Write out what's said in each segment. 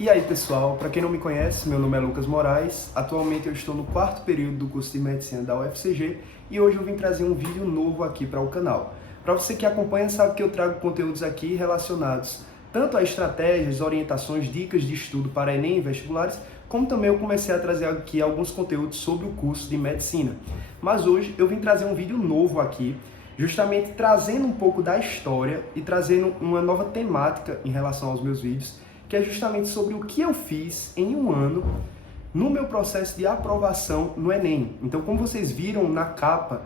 E aí pessoal, para quem não me conhece, meu nome é Lucas Moraes, atualmente eu estou no 4º período do curso de Medicina da UFCG e hoje eu vim trazer um vídeo novo aqui para o canal. Para você que acompanha sabe que eu trago conteúdos aqui relacionados tanto a estratégias, orientações, dicas de estudo para Enem e vestibulares, como também eu comecei a trazer aqui alguns conteúdos sobre o curso de Medicina. Mas hoje eu vim trazer um vídeo novo aqui, justamente trazendo um pouco da história e trazendo uma nova temática em relação aos meus vídeos, que é justamente sobre o que eu fiz em um ano no meu processo de aprovação no Enem. Então, como vocês viram na capa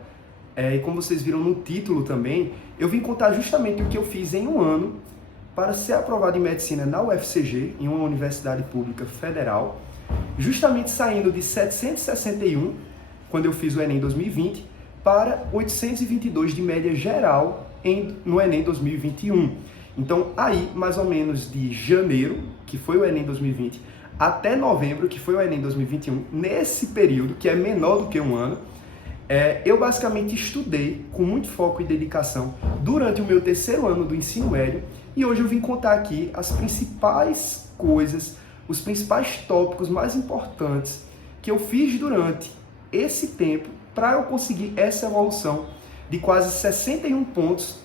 e como vocês viram no título também, eu vim contar justamente o que eu fiz em um ano para ser aprovado em Medicina na UFCG, em uma universidade pública federal, justamente saindo de 761, quando eu fiz o Enem 2020, para 822 de média geral no Enem 2021. Então, aí, mais ou menos de janeiro, que foi o Enem 2020, até novembro, que foi o Enem 2021, nesse período, que é menor do que um ano, eu basicamente estudei com muito foco e dedicação durante o meu 3º ano do ensino médio, e hoje eu vim contar aqui as principais coisas, os principais tópicos mais importantes que eu fiz durante esse tempo para eu conseguir essa evolução de quase 61 pontos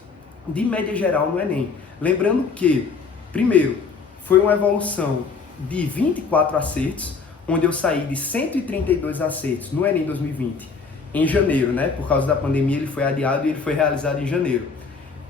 de média geral no Enem. Lembrando que, primeiro, foi uma evolução de 24 acertos, onde eu saí de 132 acertos no Enem 2020, em janeiro, né? Por causa da pandemia ele foi adiado e ele foi realizado em janeiro,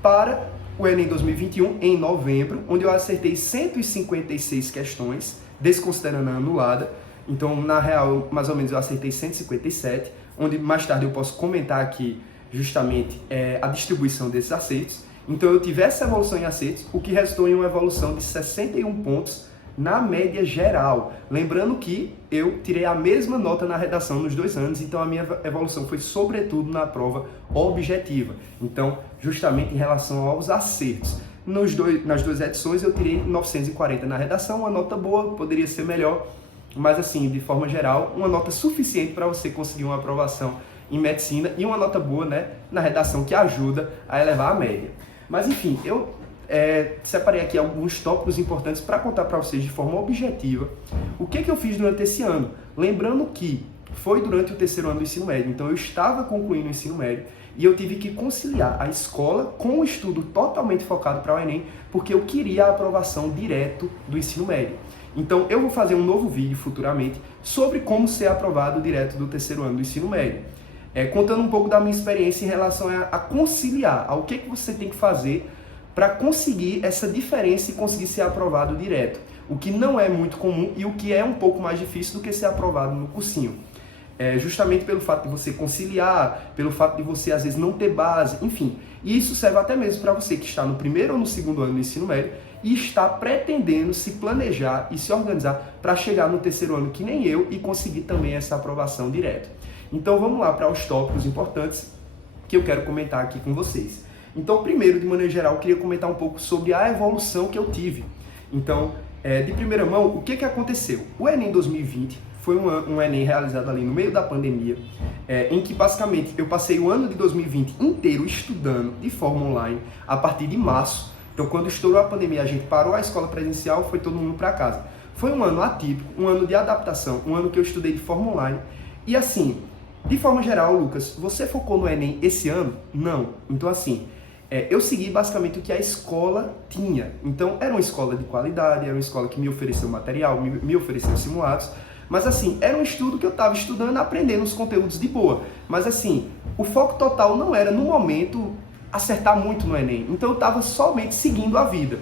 para o Enem 2021 em novembro, onde eu acertei 156 questões, desconsiderando a anulada. Então, na real, mais ou menos eu acertei 157, onde mais tarde eu posso comentar aqui justamente a distribuição desses acertos. Então eu tive essa evolução em acertos, o que resultou em uma evolução de 61 pontos na média geral. Lembrando que eu tirei a mesma nota na redação nos 2 anos, então a minha evolução foi sobretudo na prova objetiva. Então, justamente em relação aos acertos. Nas 2 edições eu tirei 940 na redação, uma nota boa, poderia ser melhor, mas assim, de forma geral, uma nota suficiente para você conseguir uma aprovação em medicina e uma nota boa, né, na redação, que ajuda a elevar a média. Mas enfim, eu separei aqui alguns tópicos importantes para contar para vocês de forma objetiva o que eu fiz durante esse ano. Lembrando que foi durante o 3º ano do ensino médio, então eu estava concluindo o ensino médio e eu tive que conciliar a escola com o estudo totalmente focado para o Enem, porque eu queria a aprovação direto do ensino médio. Então eu vou fazer um novo vídeo futuramente sobre como ser aprovado direto do 3º ano do ensino médio. Contando um pouco da minha experiência em relação a conciliar, ao que você tem que fazer para conseguir essa diferença e conseguir ser aprovado direto. O que não é muito comum e o que é um pouco mais difícil do que ser aprovado no cursinho. Justamente pelo fato de você conciliar, pelo fato de você às vezes não ter base, enfim. E isso serve até mesmo para você que está no 1º ou no 2º ano do ensino médio e está pretendendo se planejar e se organizar para chegar no 3º ano que nem eu e conseguir também essa aprovação direto. Então vamos lá para os tópicos importantes que eu quero comentar aqui com vocês. Então, primeiro, de maneira geral, eu queria comentar um pouco sobre a evolução que eu tive. Então, de primeira mão, o que aconteceu? O Enem 2020 foi um Enem realizado ali no meio da pandemia, em que basicamente eu passei o ano de 2020 inteiro estudando de forma online a partir de março. Então, quando estourou a pandemia, a gente parou a escola presencial, foi todo mundo para casa. Foi um ano atípico, um ano de adaptação, um ano que eu estudei de forma online. E assim, de forma geral, Lucas, você focou no Enem esse ano? Não. Então, assim, eu segui basicamente o que a escola tinha. Então, era uma escola de qualidade, era uma escola que me ofereceu material, me ofereceu simulados. Mas, assim, era um estudo que eu estava estudando, aprendendo os conteúdos de boa. Mas, assim, o foco total não era, no momento, acertar muito no Enem. Então, eu estava somente seguindo a vida.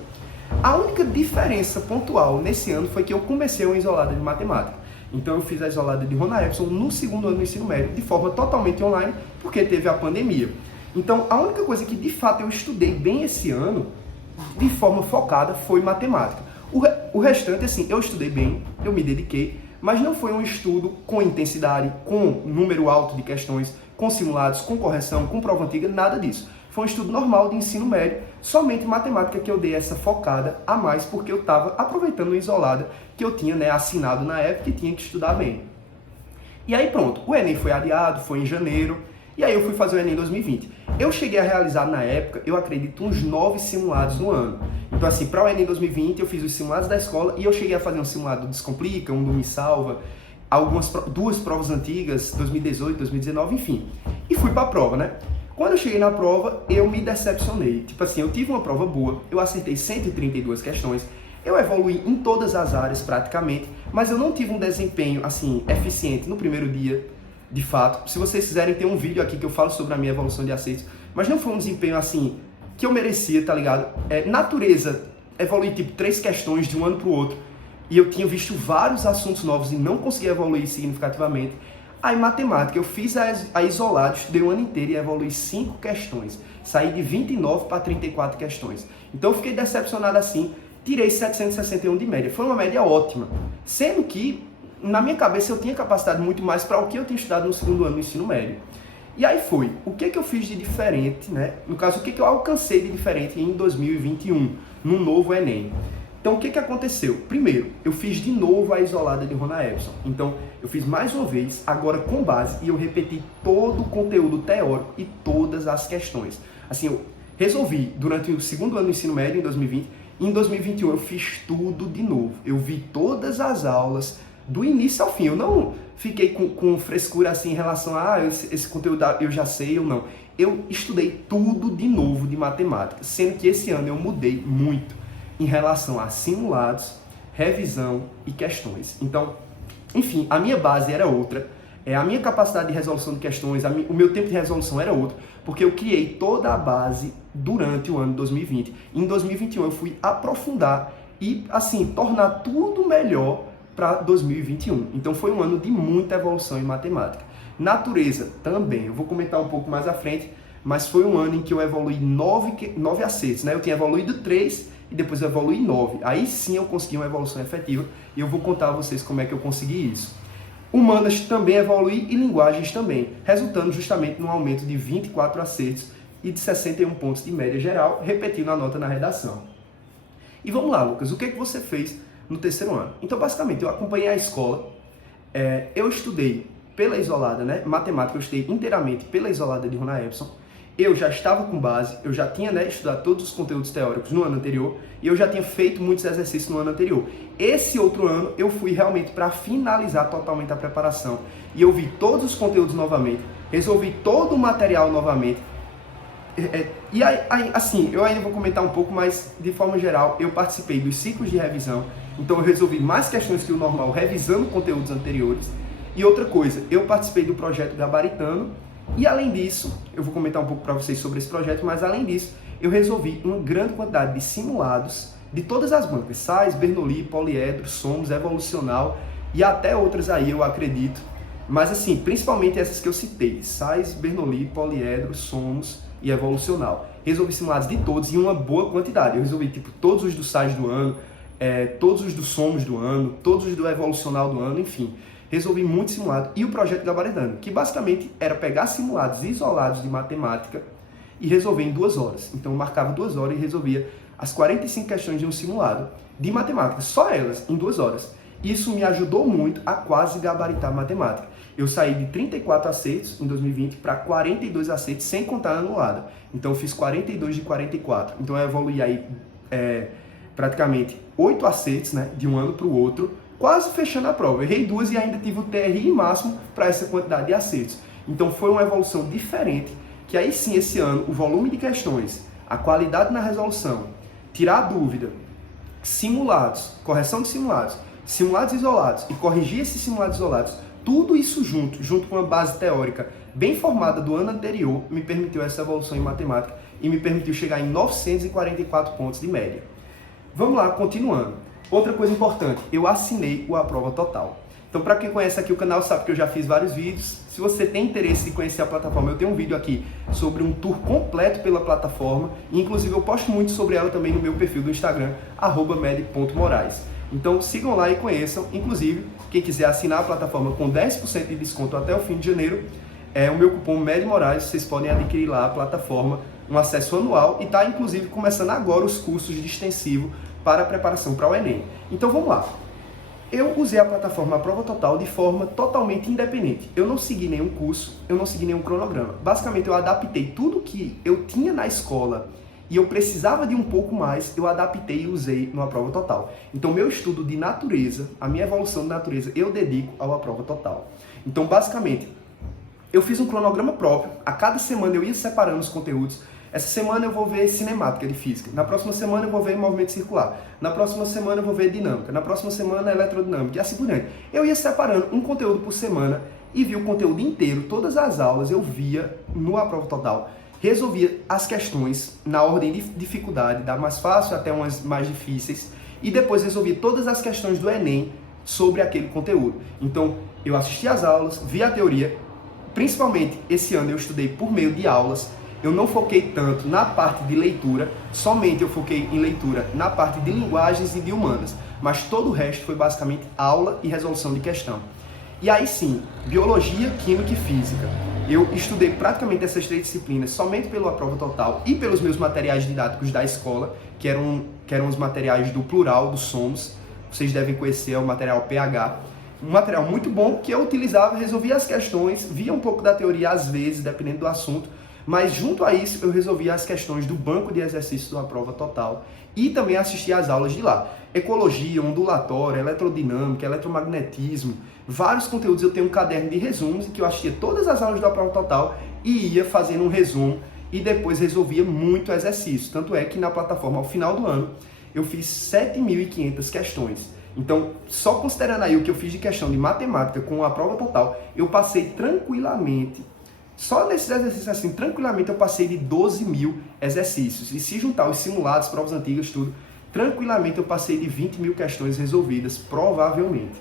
A única diferença pontual nesse ano foi que eu comecei uma isolada de matemática. Então eu fiz a isolada de Rona Epson no 2º ano do ensino médio, de forma totalmente online, porque teve a pandemia. Então a única coisa que de fato eu estudei bem esse ano, de forma focada, foi matemática. O restante, assim, eu estudei bem, eu me dediquei, mas não foi um estudo com intensidade, com número alto de questões, com simulados, com correção, com prova antiga, nada disso. Foi um estudo normal de ensino médio, somente matemática que eu dei essa focada a mais, porque eu estava aproveitando uma isolada que eu tinha, né, assinado na época e tinha que estudar bem. E aí pronto, o Enem foi adiado, foi em janeiro, E aí eu fui fazer o Enem 2020. Eu cheguei a realizar na época, eu acredito, uns 9 simulados no ano. Então assim, para o Enem 2020 eu fiz os simulados da escola e eu cheguei a fazer um simulado do Descomplica, um do Me Salva, duas provas antigas, 2018, 2019, enfim. E fui para a prova, né? Quando eu cheguei na prova, eu me decepcionei. Tipo assim, eu tive uma prova boa, eu acertei 132 questões, eu evoluí em todas as áreas praticamente, mas eu não tive um desempenho assim eficiente no primeiro dia, de fato. Se vocês quiserem, tem um vídeo aqui que eu falo sobre a minha evolução de acertos, mas não foi um desempenho assim que eu merecia, tá ligado? Natureza, evoluí tipo 3 questões de um ano pro outro, e eu tinha visto vários assuntos novos e não conseguia evoluir significativamente. Aí matemática, eu fiz a isolada, estudei o ano inteiro e evoluí 5 questões. Saí de 29 para 34 questões. Então eu fiquei decepcionado assim, tirei 761 de média. Foi uma média ótima. Sendo que, na minha cabeça, eu tinha capacidade muito mais para o que eu tinha estudado no segundo ano do ensino médio. E aí foi, o que eu fiz de diferente, né? No caso, o que eu alcancei de diferente em 2021, no novo Enem. Então, o que aconteceu? Primeiro, eu fiz de novo a isolada de Rona Epson. Então, eu fiz mais uma vez, agora com base, e eu repeti todo o conteúdo teórico e todas as questões. Assim, eu resolvi, durante o segundo ano do ensino médio, em 2020, e em 2021 eu fiz tudo de novo. Eu vi todas as aulas, do início ao fim. Eu não fiquei com frescura assim em relação a esse conteúdo eu já sei ou não. Eu estudei tudo de novo de matemática, sendo que esse ano eu mudei muito em relação a simulados, revisão e questões. Então, enfim, a minha base era outra, a minha capacidade de resolução de questões, o meu tempo de resolução era outro, porque eu criei toda a base durante o ano de 2020. Em 2021 eu fui aprofundar e, assim, tornar tudo melhor para 2021. Então foi um ano de muita evolução em matemática. Natureza também, eu vou comentar um pouco mais à frente, mas foi um ano em que eu evoluí 9 acertos, né? Eu tinha evoluído 3 e depois eu evoluí 9. Aí sim eu consegui uma evolução efetiva e eu vou contar a vocês como é que eu consegui isso. Humanas também evoluí e linguagens também, resultando justamente num aumento de 24 acertos e de 61 pontos de média geral, repetindo a nota na redação. E vamos lá, Lucas, o que você fez no terceiro ano? Então, basicamente, eu acompanhei a escola, eu estudei pela isolada, né? Matemática eu estudei inteiramente pela isolada de Rona Epson. Eu já estava com base, eu já tinha estudado todos os conteúdos teóricos no ano anterior e eu já tinha feito muitos exercícios no ano anterior. Esse outro ano eu fui realmente para finalizar totalmente a preparação e eu vi todos os conteúdos novamente, resolvi todo o material novamente. E aí, assim, eu ainda vou comentar um pouco, mas de forma geral eu participei dos ciclos de revisão, então eu resolvi mais questões que o normal revisando conteúdos anteriores. E outra coisa, eu participei do projeto Gabaritano. E além disso, eu vou comentar um pouco para vocês sobre esse projeto, mas além disso, eu resolvi uma grande quantidade de simulados de todas as bancas, SAS, Bernoulli, Poliedro, Somos, Evolucional e até outras aí, eu acredito. Mas assim, principalmente essas que eu citei, SAS, Bernoulli, Poliedro, Somos e Evolucional. Resolvi simulados de todos em uma boa quantidade. Eu resolvi tipo todos os do SAS do ano, todos os do Somos do ano, todos os do Evolucional do ano, enfim. Resolvi muito simulado e o projeto Gabaritano, que basicamente era pegar simulados isolados de matemática e resolver em 2 horas. Então eu marcava 2 horas e resolvia as 45 questões de um simulado de matemática, só elas, em 2 horas. Isso me ajudou muito a quase gabaritar matemática. Eu saí de 34 acertos em 2020 para 42 acertos, sem contar a anulada. Então eu fiz 42 de 44. Então eu evoluí aí praticamente 8 acertos, né, de um ano para o outro, quase fechando a prova. Eu errei 2 e ainda tive o TRI máximo para essa quantidade de acertos. Então foi uma evolução diferente, que aí sim esse ano o volume de questões, a qualidade na resolução, tirar a dúvida, simulados, correção de simulados, simulados isolados e corrigir esses simulados isolados, tudo isso junto com uma base teórica bem formada do ano anterior, me permitiu essa evolução em matemática e me permitiu chegar em 944 pontos de média. Vamos lá, continuando. Outra coisa importante, eu assinei o Aprova Total. Então, para quem conhece aqui o canal, sabe que eu já fiz vários vídeos. Se você tem interesse em conhecer a plataforma, eu tenho um vídeo aqui sobre um tour completo pela plataforma. E, inclusive, eu posto muito sobre ela também no meu perfil do Instagram, @med.moraes. Então, sigam lá e conheçam. Inclusive, quem quiser assinar a plataforma com 10% de desconto até o fim de janeiro, o meu cupom MEDMORAES, vocês podem adquirir lá a plataforma, um acesso anual. E está, inclusive, começando agora os cursos de extensivo para a preparação para o Enem. Então, vamos lá. Eu usei a plataforma A Prova Total de forma totalmente independente. Eu não segui nenhum curso, eu não segui nenhum cronograma. Basicamente, eu adaptei tudo que eu tinha na escola e eu precisava de um pouco mais, eu adaptei e usei no A Prova Total. Então, meu estudo de natureza, a minha evolução de natureza, eu dedico ao A Prova Total. Então, basicamente, eu fiz um cronograma próprio, a cada semana eu ia separando os conteúdos. Essa semana eu vou ver cinemática de física, na próxima semana eu vou ver movimento circular, na próxima semana eu vou ver dinâmica, na próxima semana eletrodinâmica e assim por diante. Eu ia separando um conteúdo por semana e via o conteúdo inteiro, todas as aulas eu via no A Prova Total. Resolvia as questões na ordem de dificuldade, da mais fácil até umas mais difíceis, e depois resolvia todas as questões do Enem sobre aquele conteúdo. Então eu assistia às aulas, via a teoria. Principalmente esse ano eu estudei por meio de aulas, eu não foquei tanto na parte de leitura, somente eu foquei em leitura na parte de linguagens e de humanas, mas todo o resto foi basicamente aula e resolução de questão. E aí sim, biologia, química e física. Eu estudei praticamente essas 3 disciplinas somente pela prova total e pelos meus materiais didáticos da escola, que eram os materiais do plural, do SOMOS, vocês devem conhecer, é o material PH. Um material muito bom que eu utilizava, resolvia as questões, via um pouco da teoria às vezes, dependendo do assunto, mas junto a isso eu resolvia as questões do banco de exercícios da prova total e também assistia às aulas de lá. Ecologia, ondulatória, eletrodinâmica, eletromagnetismo, vários conteúdos. Eu tenho um caderno de resumos em que eu assistia todas as aulas da prova total e ia fazendo um resumo e depois resolvia muito exercício. Tanto é que na plataforma, ao final do ano, eu fiz 7.500 questões. Então, só considerando aí o que eu fiz de questão de matemática com a prova total, eu passei tranquilamente, só nesses exercícios assim, tranquilamente eu passei de 12.000 exercícios. E se juntar os simulados, provas antigas, tudo, tranquilamente eu passei de 20.000 questões resolvidas, provavelmente.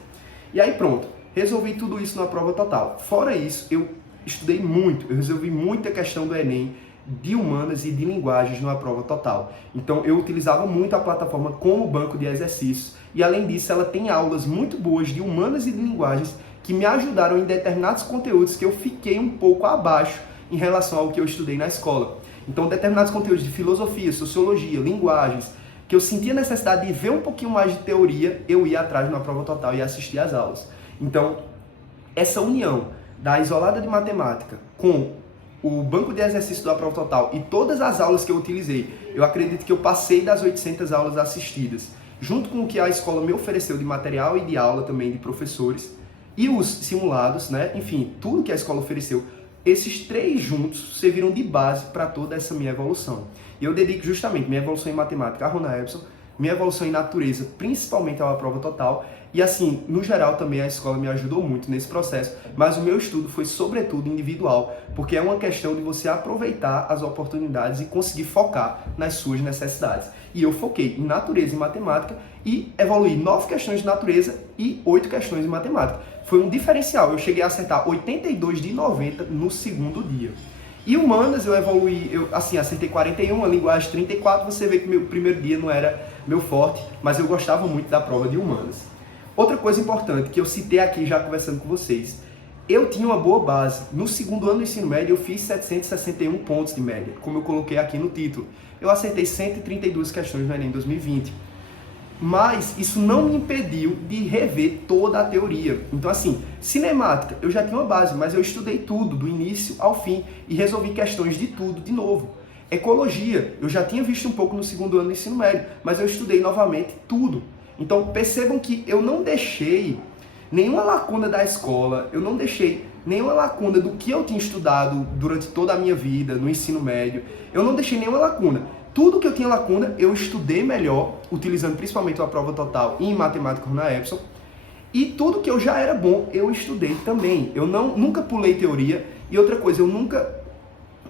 E aí pronto, resolvi tudo isso na prova total. Fora isso, eu estudei muito, eu resolvi muita questão do Enem, de humanas e de linguagens numa prova total. Então eu utilizava muito a plataforma como banco de exercícios e além disso ela tem aulas muito boas de humanas e de linguagens que me ajudaram em determinados conteúdos que eu fiquei um pouco abaixo em relação ao que eu estudei na escola. Então determinados conteúdos de filosofia, sociologia, linguagens, que eu sentia necessidade de ver um pouquinho mais de teoria, eu ia atrás na prova total e assistia às aulas. Então essa união da isolada de matemática com o banco de exercício da prova total e todas as aulas que eu utilizei, eu acredito que eu passei das 800 aulas assistidas, junto com o que a escola me ofereceu de material e de aula também de professores, e os simulados, né? Enfim, tudo que a escola ofereceu, esses 3 juntos serviram de base para toda essa minha evolução. E eu dedico justamente minha evolução em matemática a Rona Epson, minha evolução em natureza, principalmente à prova total, e assim, no geral também a escola me ajudou muito nesse processo, mas o meu estudo foi sobretudo individual, porque é uma questão de você aproveitar as oportunidades e conseguir focar nas suas necessidades. E eu foquei em natureza e matemática e evoluí 9 questões de natureza e 8 questões de matemática. Foi um diferencial, eu cheguei a acertar 82 de 90 no segundo dia. E humanas eu evoluí, eu assim, acertei 41, a linguagem 34, você vê que meu primeiro dia não era meu forte, mas eu gostava muito da prova de humanas. Outra coisa importante que eu citei aqui já conversando com vocês, eu tinha uma boa base. No segundo ano do ensino médio eu fiz 761 pontos de média, como eu coloquei aqui no título. Eu acertei 132 questões no Enem 2020. Mas isso não me impediu de rever toda a teoria. Então assim, cinemática, eu já tinha uma base, mas eu estudei tudo, do início ao fim, e resolvi questões de tudo de novo. Ecologia, eu já tinha visto um pouco no segundo ano do ensino médio, mas eu estudei novamente tudo. Então percebam que eu não deixei nenhuma lacuna da escola, eu não deixei nenhuma lacuna do que eu tinha estudado durante toda a minha vida, no ensino médio, eu não deixei nenhuma lacuna. Tudo que eu tinha lacuna, eu estudei melhor, utilizando principalmente a prova total e em matemática na Epson. E tudo que eu já era bom, eu estudei também. Eu nunca pulei teoria. E outra coisa, eu nunca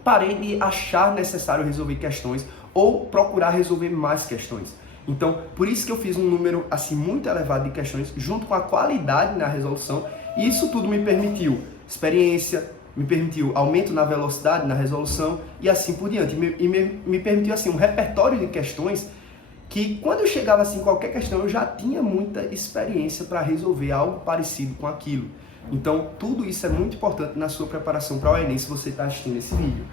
parei de achar necessário resolver questões ou procurar resolver mais questões. Então, por isso que eu fiz um número assim muito elevado de questões, junto com a qualidade na resolução. E isso tudo me permitiu experiência, me permitiu aumento na velocidade, na resolução e assim por diante. Me permitiu assim um repertório de questões que quando eu chegava assim em qualquer questão eu já tinha muita experiência para resolver algo parecido com aquilo. Então tudo isso é muito importante na sua preparação para o Enem se você está assistindo esse vídeo.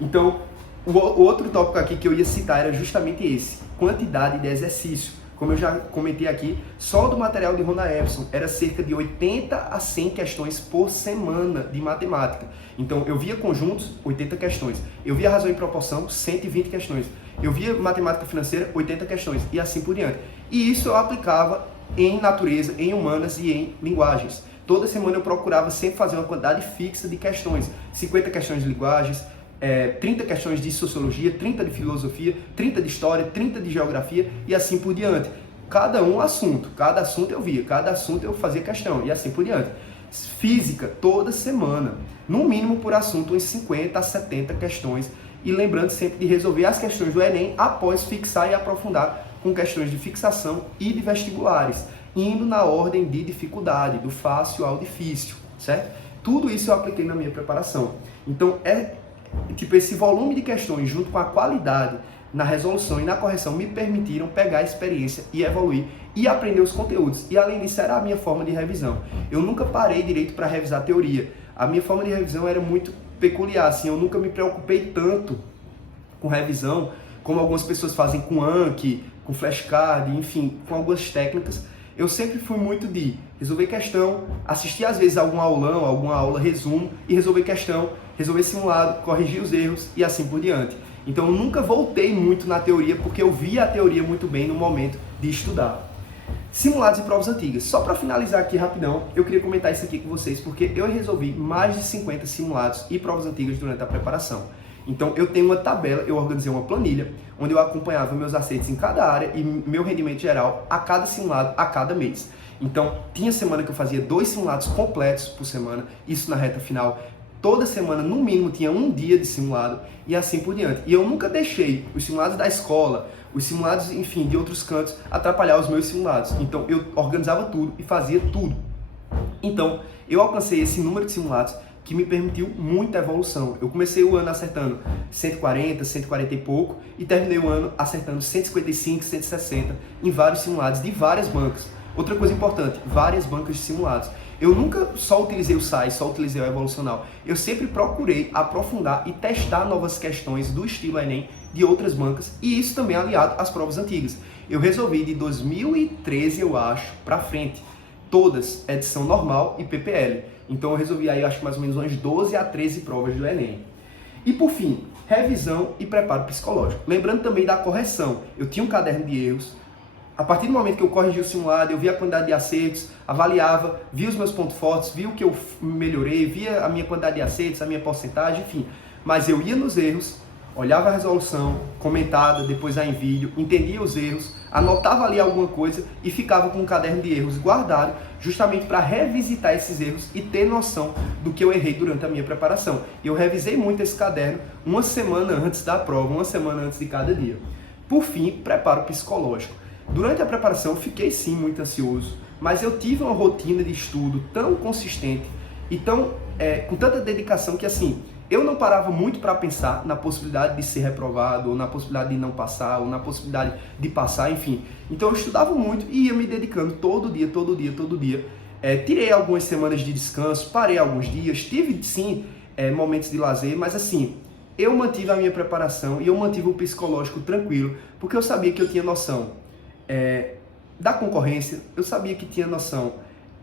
Então o outro tópico aqui que eu ia citar era justamente esse, quantidade de exercício. Como eu já comentei aqui, só do material de Rona Epson era cerca de 80 a 100 questões por semana de matemática. Então eu via conjuntos, 80 questões. Eu via razão e proporção, 120 questões. Eu via matemática financeira, 80 questões e assim por diante. E isso eu aplicava em natureza, em humanas e em linguagens. Toda semana eu procurava sempre fazer uma quantidade fixa de questões. 50 questões de linguagens, 30 questões de sociologia, 30 de filosofia, 30 de história, 30 de geografia e assim por diante. Cada assunto eu via, cada assunto eu fazia questão e assim por diante. Física, toda semana, no mínimo por assunto, uns 50 a 70 questões. E lembrando sempre de resolver as questões do Enem após fixar e aprofundar com questões de fixação e de vestibulares, indo na ordem de dificuldade, do fácil ao difícil, certo? Tudo isso eu apliquei na minha preparação. Então, esse volume de questões junto com a qualidade na resolução e na correção me permitiram pegar a experiência e evoluir e aprender os conteúdos. E além disso, era a minha forma de revisão. Eu nunca parei direito para revisar a teoria. A minha forma de revisão era muito peculiar, assim, eu nunca me preocupei tanto com revisão como algumas pessoas fazem com Anki, com flashcard, enfim, com algumas técnicas. Eu sempre fui muito de resolver questão, assistir às vezes algum aulão, alguma aula resumo e resolver questão, resolver simulado, corrigir os erros e assim por diante. Então eu nunca voltei muito na teoria porque eu via a teoria muito bem no momento de estudar. Simulados e provas antigas. Só para finalizar aqui rapidão, eu queria comentar isso aqui com vocês porque eu resolvi mais de 50 simulados e provas antigas durante a preparação. Então eu tenho uma tabela, eu organizei uma planilha, onde eu acompanhava meus acertos em cada área e meu rendimento geral a cada simulado, a cada mês. Então tinha semana que eu fazia 2 simulados completos por semana, isso na reta final. Toda semana, no mínimo, tinha um dia de simulado e assim por diante. E eu nunca deixei os simulados da escola, os simulados, enfim, de outros cantos, atrapalhar os meus simulados. Então eu organizava tudo e fazia tudo. Então eu alcancei esse número de simulados que me permitiu muita evolução. Eu comecei o ano acertando 140, 140 e pouco e terminei o ano acertando 155, 160 em vários simulados de várias bancas. Outra coisa importante, várias bancas de simulados. Eu nunca só utilizei o SAI, só utilizei o Evolucional. Eu sempre procurei aprofundar e testar novas questões do estilo Enem de outras bancas e isso também aliado às provas antigas. Eu resolvi de 2013, eu acho, para frente, todas, edição normal e PPL. Então eu resolvi aí, acho que mais ou menos umas 12 a 13 provas do Enem. E por fim, revisão e preparo psicológico. Lembrando também da correção. Eu tinha um caderno de erros. A partir do momento que eu corrigi o simulado, eu via a quantidade de acertos, avaliava, via os meus pontos fortes, via o que eu melhorei, via a minha quantidade de acertos, a minha porcentagem, enfim. Mas eu ia nos erros, olhava a resolução, comentada, depois em vídeo, entendia os erros, anotava ali alguma coisa e ficava com um caderno de erros guardado, justamente para revisitar esses erros e ter noção do que eu errei durante a minha preparação. E eu revisei muito esse caderno uma semana antes da prova, uma semana antes de cada dia. Por fim, preparo psicológico. Durante a preparação, eu fiquei sim muito ansioso, mas eu tive uma rotina de estudo tão consistente e com tanta dedicação que assim, eu não parava muito para pensar na possibilidade de ser reprovado, ou na possibilidade de não passar, ou na possibilidade de passar, enfim. Então eu estudava muito e ia me dedicando todo dia. Tirei algumas semanas de descanso, parei alguns dias, tive sim momentos de lazer, mas assim, eu mantive a minha preparação e eu mantive o psicológico tranquilo, porque eu sabia que eu tinha noção da concorrência, eu sabia que tinha noção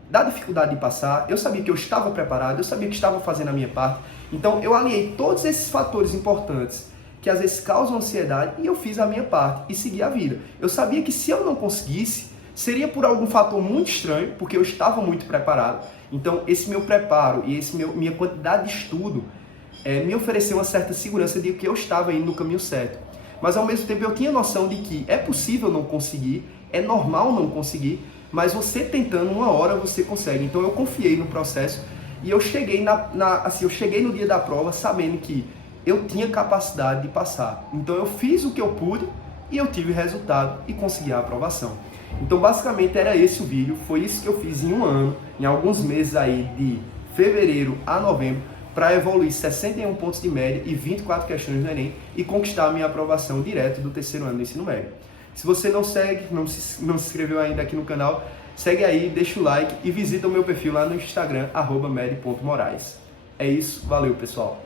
da dificuldade de passar, eu sabia que eu estava preparado, eu sabia que estava fazendo a minha parte. Então eu aliei todos esses fatores importantes que às vezes causam ansiedade e eu fiz a minha parte e segui a vida. Eu sabia que se eu não conseguisse, seria por algum fator muito estranho, porque eu estava muito preparado. Então esse meu preparo e minha quantidade de estudo me ofereceu uma certa segurança de que eu estava indo no caminho certo. Mas ao mesmo tempo eu tinha noção de que é possível não conseguir, é normal não conseguir, mas você tentando uma hora você consegue. Então eu confiei no processo e eu cheguei eu cheguei no dia da prova sabendo que eu tinha capacidade de passar. Então eu fiz o que eu pude e eu tive resultado e consegui a aprovação. Então basicamente era esse o vídeo, foi isso que eu fiz em um ano, em alguns meses aí de fevereiro a novembro, para evoluir 61 pontos de média e 24 questões do Enem e conquistar a minha aprovação direto do terceiro ano do ensino médio. Se você não segue, não se inscreveu ainda aqui no canal, segue aí, deixa o like e visita o meu perfil lá no Instagram, @med.morais. É isso, valeu pessoal!